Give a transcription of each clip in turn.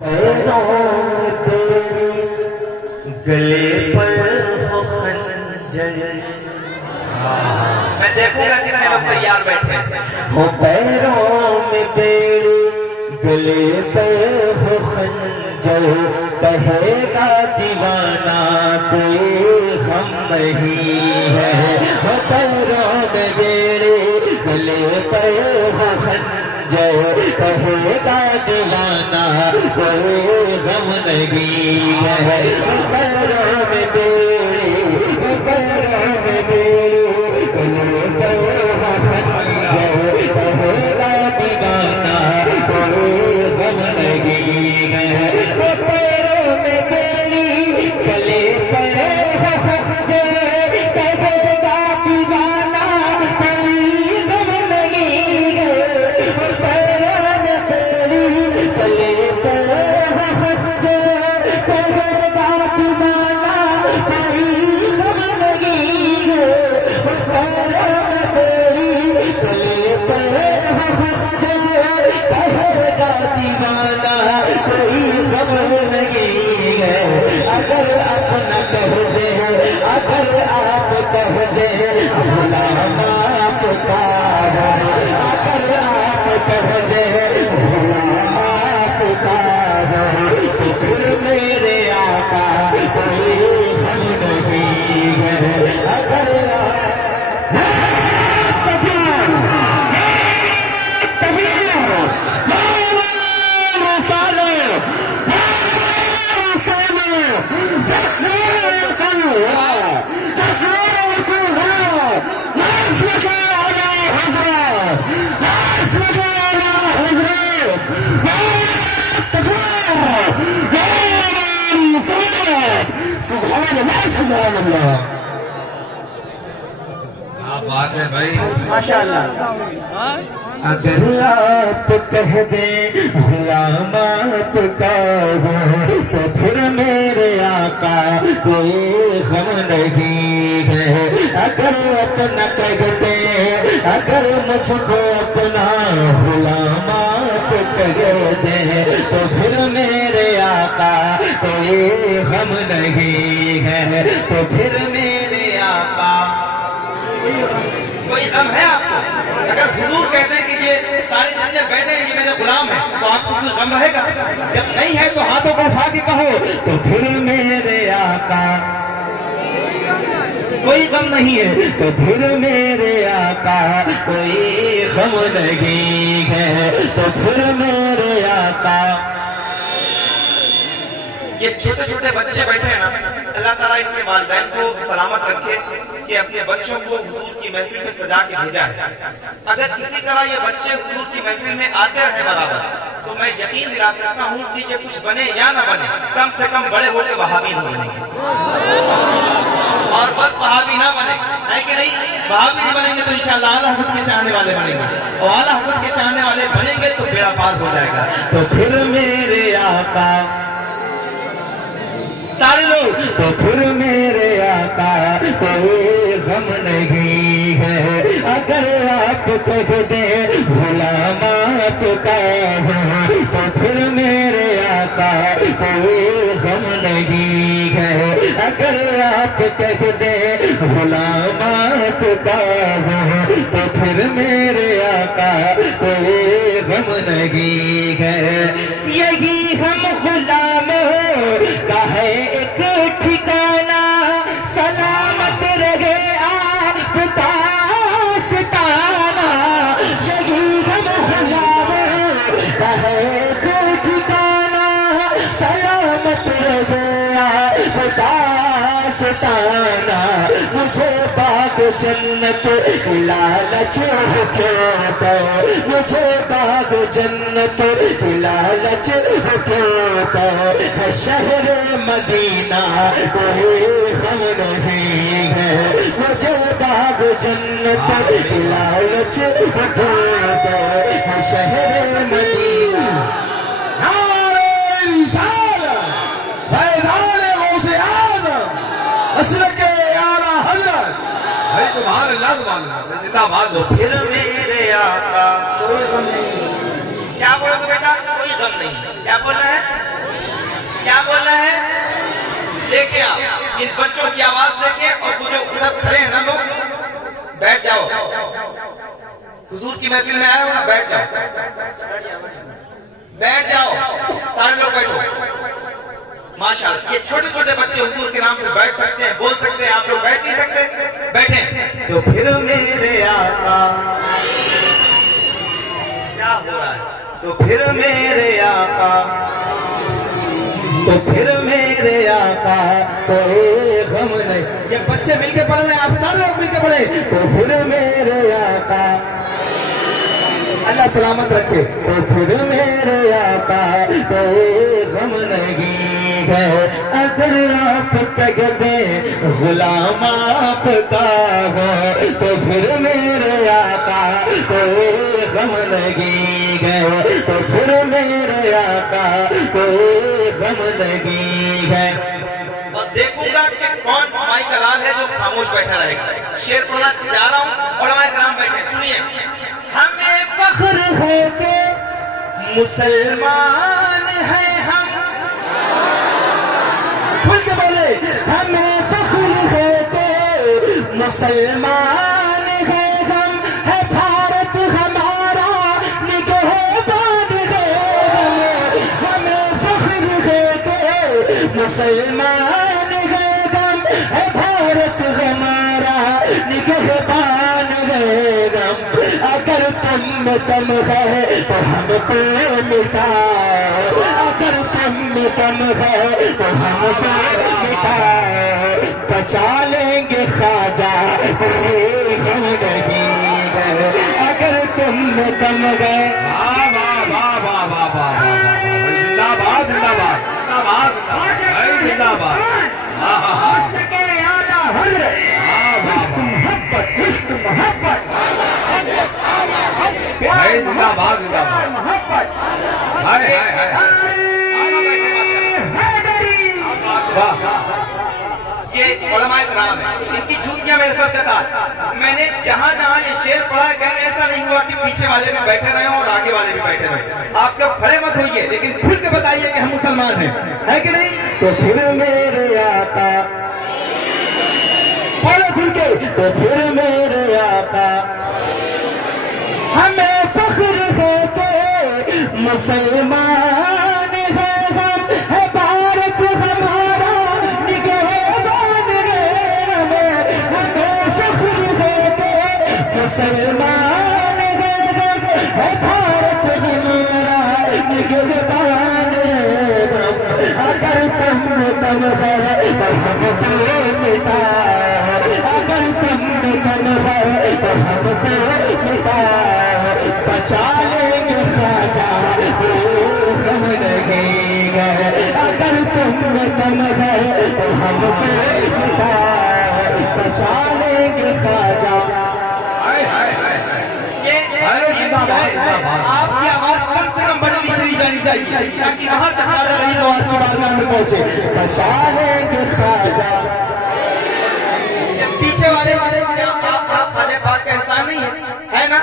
पैरों में तेरी गले पर हो खंजर। मैं देखूंगा कितने लोग तैयार बैठे हो पैरों में तेरी गले पर हो खंजर। कहेगा दीवाना कोई हम नहीं है। हो पैरों में तेरे गले पर हो खंजर। कहेगा दीवाना कोई गम नहीं है। पैरों में तेरे पैरों में तेरे गले पर हो खंजर। कहेगा दीवाना कोई गम नहीं है। पैरों में तेरी गले पर हो खंजर। कहेगा दीवाना कोई गम नहीं है। पैरों में तेरी गले पर हो खंजर। कहेगा दीवाना कोई गम नहीं है। पैरों में तेरी गले पर हो खंजर। कहेगा दीवाना कोई गम नहीं है। अगर अपना कह दे, अगर आप कह दे गुलाम आपका है। अगर आप कह दे गुलाम आपका है। तो फिर मेरे आका कोई गम नहीं है। अगर बात है भाई, माशाअल्लाह। अगर आप कह दे गुलाम आपका हो तो फिर मेरे आका कोई गम नहीं है। अगर अपना कह दे, अगर मुझको अपना गुलाम आप कह दे तो फिर मेरे आका कोई गम नहीं है। तो फिर मेरे आका कोई गम है आपको? अगर हुजूर कहते हैं कि ये सारे जितने बैठे हैं ये मेरे गुलाम हैं, तो आपको कोई गम रहेगा? जब नहीं है तो हाथों को उठा के कहो तो फिर मेरे आका कोई गम नहीं है। तो फिर मेरे आका कोई गम नहीं है। तो फिर मेरे आका ये छोटे छोटे बच्चे बैठे हैं ना, अल्लाह ताला इनके वालिदैन को सलामत रखे कि अपने बच्चों को हुजूर की महफिल में सजा के भेजा है। अगर इसी तरह ये बच्चे हुजूर की महफिल में आते रहे बराबर, तो मैं यकीन दिला सकता हूँ कि ये कुछ बने या ना बने, कम से कम बड़े होकर वहाबी नहीं बनेंगे। और बस वहाबी ना बने, है कि नहीं? वहाबी नहीं बनेंगे तो इंशाअल्लाह आला हज़रत के चाहने वाले बनेंगे, और आला हज़रत के चाहने वाले बनेंगे तो बेड़ा पार हो जाएगा। तो फिर मेरे आका सारे लोग तो फिर मेरे आका कोई गम नहीं है। अगर आप कह दे गुलाम आपका है तो फिर मेरे आका कोई गम नहीं है। अगर आप कह दे गुलाम आपका है तो फिर मेरे आका कोई गम नहीं है। यही हम गुलाम का है एक ठिकाना, सलामत रहे आपका सितारा। यही हम गुलाम का है एक ठिकाना, सलामत रहे आपका सितारा। मुझे बाग जन्नत लालच क्यों पे, मुझे बाग जन्नत लालच क्यों पे। है शहर मदीना कोई गम नहीं है। मुझे बाग जन्नत लालच क्यों पे। है शहर मदीना सुभान अल्लाह जिंदाबाद हो। फिर मेरे आका कोई गम नहीं। क्या बोलोगे बेटा? कोई गम नहीं। क्या बोल रहे हैं? क्या बोलना है? लेके आओ। इन बच्चों की आवाज देखे और वो जो उधर खड़े हैं ना लोग, बैठ जाओ। हुजूर की महफिल में आए हो ना, बैठ जाओ, बैठ जाओ, सारे लोग बैठो। माशाअल्लाह, ये छोटे छोटे बच्चे हुजूर के नाम पे बैठ सकते हैं, बोल सकते हैं। आप लोग बैठ नहीं सकते? बैठे। तो फिर मेरे आका, क्या हो रहा है? तो फिर मेरे आका, तो फिर मेरे आका कोई गम नहीं। ये बच्चे मिलके पढ़ रहे हैं, आप सारे लोग मिलके पढ़े। तो फिर मेरे आका, अल्लाह सलामत रखे। तो फिर मेरे आका कोई गम नहीं है। अगर आप कह दे गुलाम आपका हो, तो फिर मेरे आका कोई गम नहीं है। तो फिर मेरे आका कोई गम नहीं है। और देखूंगा कि कौन माई का लाल है जो खामोश बैठा रहेगा। शेर पढ़ना जा रहा हूँ और माई का नाम बैठे, सुनिए। हमें फख्र है कि मुसलमान है हम, खुल के बोले, हमें फख्र है कि मुसलमान है हम, है भारत हमारा निगहबान है हम। हमें फख्र है कि मुसलमान है हम, है भारत हमारा निगहबान है हम। अगर तुम है तो हमको मिटाओ, अगर तुम है तो हमको मिटाओ। बचा लेंगे ख्वाजा हम नहीं है। अगर तुम गए, वाह वाह वाह वाह वाह वाह, जिंदाबाद जिंदाबाद जिंदाबाद जिंदाबाद। के आला हज़रत, मोहब्बत इश्क मोहब्बत, जिंदाबाद जिंदाबाद। मोहब्बत, हाय हाय हाय। ये उलमाए कराम है, इनकी जूतियां मेरे सर पे था। मैंने जहां जहां ये शेर पढ़ा है, कहीं ऐसा नहीं हुआ कि पीछे वाले भी बैठे रहे और आगे वाले भी बैठे रहे। आप लोग खड़े मत होइए, लेकिन खुल के बताइए कि हम मुसलमान हैं, है कि नहीं? तो फिर मेरे आका, बोलो खुल के, तो फिर मेरे आका, हमें फख्र है कि मुसलमान है हम, है भारत हमारा निगहबान है हमें। हमें फख्र है कि मुसलमान है हम, है भारत हमारा निगहबान है हम। अगर तुम है तो हमको मिटाओ, अगर तुम है तो हमको मिटाओ। बचा लेंगे ख्वाजा हम नहीं है। अगर तुम है तो हमको मिटाओ। बचा लेंगे ख्वाजा। हाय हाय हाय हाय। ये जिंदाबाद जिंदाबाद। आपकी आवाज कम से कम बड़ी शरीफ आनी चाहिए, ताकि वहां से ख्वाजा गरीब नवाज की बारगाह में पहुंचे। बचा लेंगे ख्वाजा। पीछे वाले आप ख्वाजा पाक का एहसान नहीं है ना?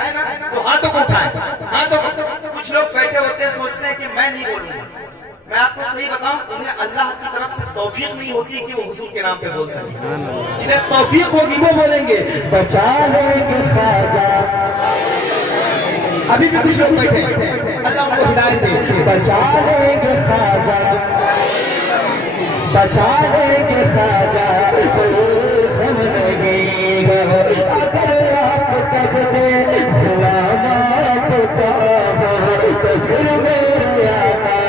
तो हाथों को उठाएं, हाथों को। कुछ लोग बैठे होते हैं, सोचते हैं कि मैं नहीं बोलूंगा। मैं आपको सही बताऊं, उन्हें अल्लाह की तरफ से तौफीक नहीं होती कि वो हुजूर के नाम पे बोल सके। जिन्हें तौफीक होगी वो बोलेंगे। बचा लेंगे ख्वाजा। अभी भी कुछ लोग बैठे हैं, अल्लाह उनको हिदायत दे। बचा लेंगे ख्वाजा, बचा लेंगे ख्वाजा हम नहीं है। अगर आप कह दे गुलाम आपका हो, तो फिर मेरे आका,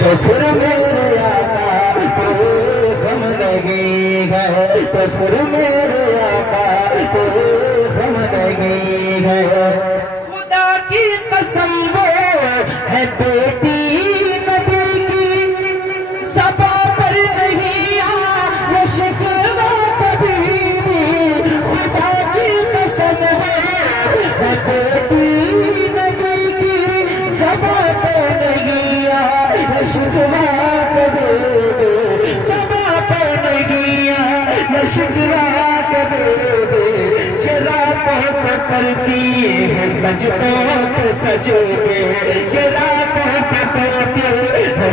तो फिर मेरे आका हम नहीं है। तो फिर मेरे आका हम नहीं है। खुदा की कसम वो है बेटी नबी की, ज़बां पर नहीं आया शिकवा कभी भी। खुदा की कसम वो है बेटी नबी की, ज़बां पर नहीं आया शिकवा कभी भी। ज़बां पर नहीं आया शिकवा कभी भी। करती है सजदों पे सजोगे, ये रातों पे करती है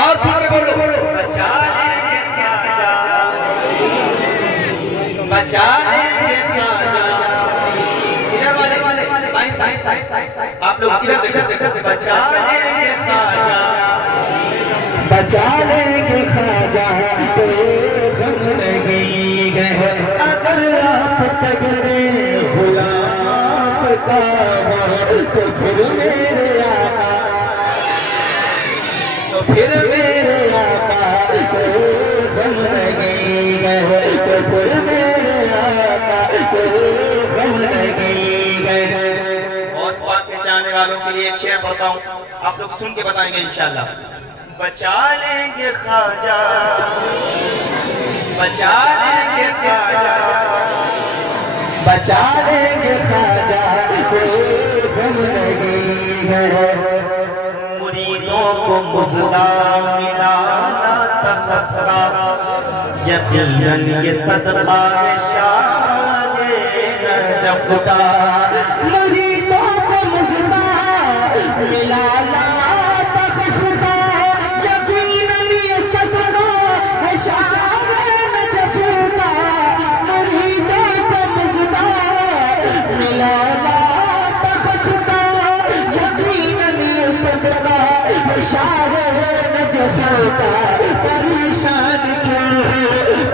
और फिर बोलो बचा लेंगे ख्वाजा, बचा लेंगे ख्वाजा। इधर वाले आप लोग इधर देखो, बचा लेंगे ख्वाजा, बचा लेंगे ख्वाजा, कोई गम नहीं है। अगर आप तक दे गुलाम आपका हो, तो फिर मेरे आका, तो फिर मेरे आका कोई गम नहीं है, तो फिर मेरे आका कोई गम नहीं है। गौस पाक के चाहने वालों के लिए एक शेर पढ़ता हूँ, आप लोग सुन के बताएंगे इंशाल्लाह। बचा लेंगे ख्वाजा, बचा लेंगे ख्वाजा, बचा लेंगे ख्वाजा, कोई गम नहीं है। मुरीदों को मुज़दा मिलाना तखफ़ा, यकीनन ये सदक़ा है शाह-ए नजफ़ का। मुरीदों को मुज़दा मिलाना तखफ़ा, यकीनन ये सदक़ा है शाह-ए नजफ़ का। मुरीदों को मुज़दा मिलाना तखफ़ा, यकीनन ये सदक़ा है शाह-ए नजफ़ का। परेशान क्यों है,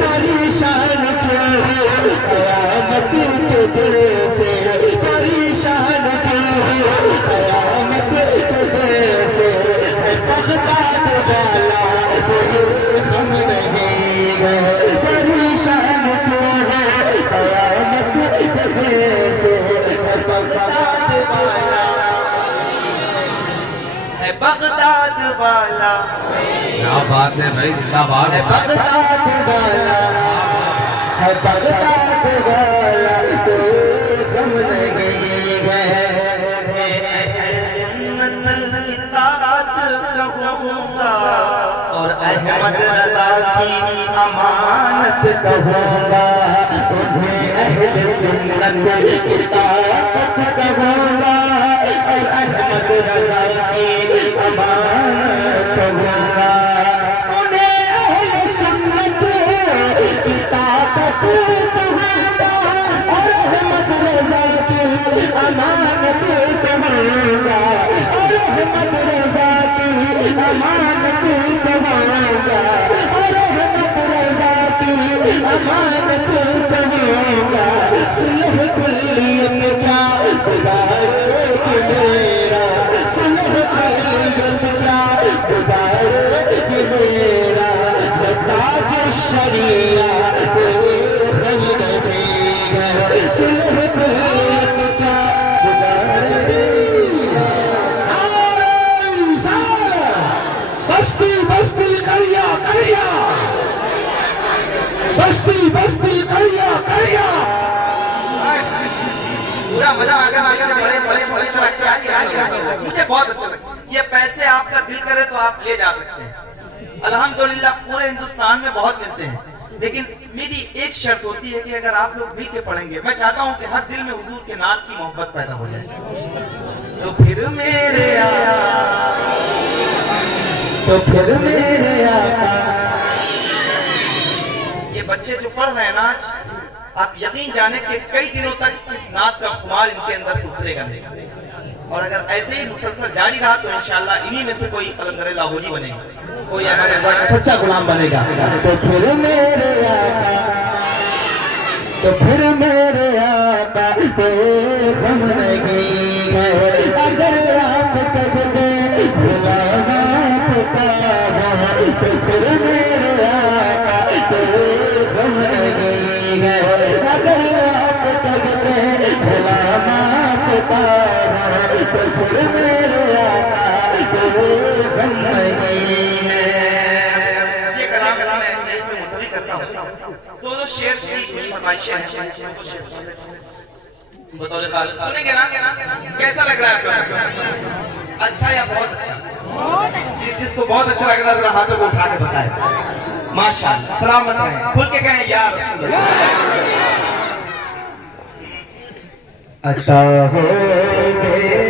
परेशान क्यों है, क़यामत के दिन से परेशान क्यों है, क़यामत के दिन से है बग़दाद वाला कोई गम नहीं है। परेशान क्यों है, क़यामत के दिन से है बग़दाद वाला, है बग़दाद वाला, क्या बात है भाई, जिंदाबाद है बग़दाद वाला, है बग़दाद वाला कोई गम नहीं है। कहूँगा और अहमद रज़ा की अमानत कहूँगा, उन्हें अहले सुन्नत की ताकत कहूँगा, और अहमद रज़ा की अमानत कहूँगा। उन्हें अहले सुन्नत की ताकत कहूँगा, और अहमद रज़ा की अमानत कहूँगा, और अहमद रज़ा की अमानत कहूँगा, और अहमद रज़ा की अमानत कहूँगा। सुलह कुल्लियत क्या गुज़ारे कि मेरा, सुलह कुल्लियत क्या गुज़ारे कि मेरा, है ताज शरिया कोई गम नहीं है। सुलह कुल्लियत क्या गुज़ारे। बस्ती बस्ती करिया करिया, बस्ती बस्ती करिया करिया। पूरा मजा आ गया, बड़े बड़े छोटे छोटे, मुझे बहुत अच्छा लगा। ये पैसे आपका दिल करे तो आप ले जा सकते हैं, अल्हम्दुलिल्लाह पूरे हिंदुस्तान में बहुत मिलते हैं। लेकिन मेरी एक शर्त होती है कि अगर आप लोग मिल के पढ़ेंगे, मैं चाहता हूँ कि हर दिल में हुजूर के नात की मोहब्बत पैदा हो जाए। तो फिर मेरे आका, तो फिर मेरे आका। ये बच्चे जो पढ़ रहे हैं ना आज, आप यकीन जाने कि कई दिनों तक इस नात का खुमार इनके अंदर से उतरेगा नहीं, और अगर ऐसे ही मुसलसल जारी रहा तो इंशाअल्लाह इन्हीं में से कोई कलंदर लाहौरी बनेगा, कोई अहमद रज़ा का सच्चा गुलाम बनेगा। तो फिर मेरे आका, तो फिर मेरे आका कोई गम नहीं है। अगर आप तक दे गुलाम आपका हो, तो फिर मेरे आका कोई गम नहीं है। अगर आप तक दे गुलाम आपका हो, तो फिर मेरे आका कोई गम नहीं है। ये कलाम मैं यहीं पे मुलतवी करता हूँ। दो शेर की कुछ फरमाइशें हैं, बतौर खास सुनेंगे ना? कैसा लग रहा है आपको? अच्छा या बहुत अच्छा? जिसको बहुत अच्छा लग रहा है जरा हाथों को उठा के बताए। माशाअल्लाह, सलामत रहें, खुल के कहें या रसूल अल्लाह। अता हो गए